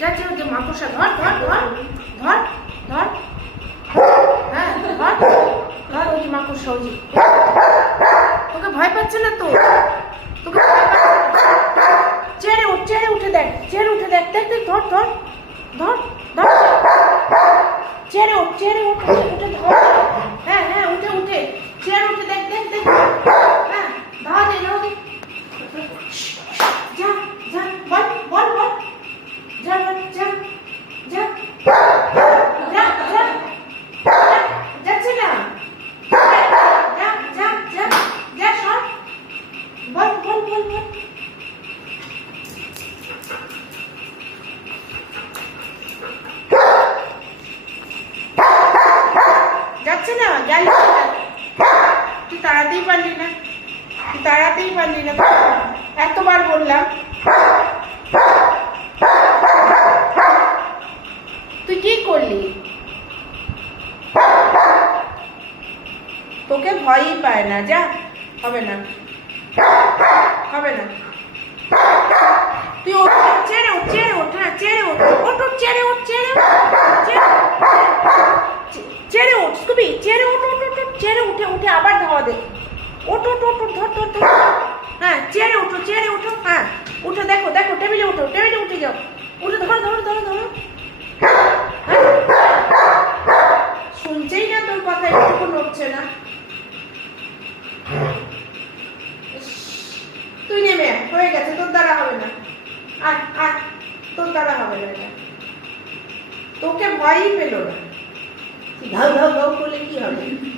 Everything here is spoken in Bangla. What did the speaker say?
যা যে মাকড়সা ধর ধর ধর ধর ধর হ্যাঁ ধর ধর ওই মাকড়সা ওই তোকে ভয় পাচ্ছে না তো তোকে ভয় পাচ্ছে চেড়ে উঠে দেখ দেখ দেখ ধর ধর ধর ধর চেড়ে উঠে ধর হ্যাঁ হ্যাঁ উঠে চেড়ে উঠে দেখ দেখ দেখ হ্যাঁ ধর দে যা যা বল বল বল যা বল যা যা যা যা যাচ্ছে না যা যা যা যা সর বল বল বল বল যাচ্ছে না গেল তুই তাড়াতেই পারলি না এতবার বললাম তুই কি করলি তোকে ভয়ই পায় না যা হবে না তুই চেড়ে উঠ হ্যাঁ চেড়ে উঠ স্কুবি চেড়ে উঠে আবার ধাওয়া দে ওঠ ধর হ্যাঁ চেড়ে উঠো হ্যাঁ উঠে দেখো টেবিলে উঠে যাও উঠে ধরো শুনছেই না তোর কথা একটু নড়ছে না তুই নেমে হয়ে গেছে তোর দ্বারা হবে না আর তোর দ্বারা হবে না এটা তোকে ভয়ই পেল না ধাও করলে কি হবে